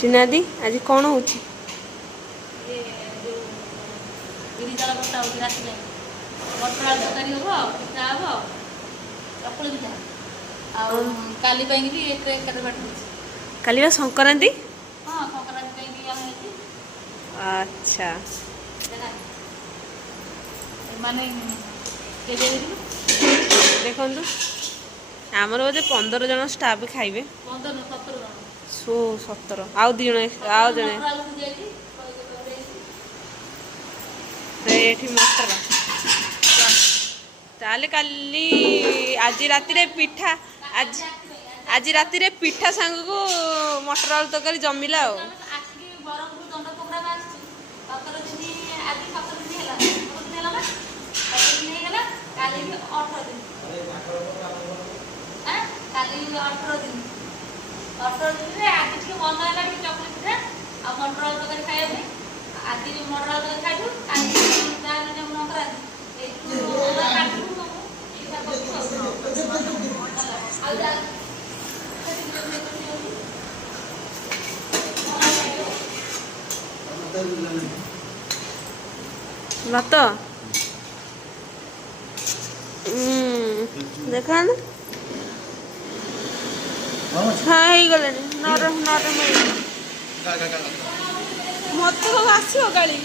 टीना दी आज कौन हो काली संक्रांति अच्छा देखु आमर बोधे 15 जन स्टाफ खाइबे 17 आउ 2 जन आउ जने एठी मटर ताले काली आज राति रे पिठा आज राति रे पिठा सांग को मटर आलू तरकारी जमिला भात देखा ना हाँ गले नरम नरम मत आसो गाड़ी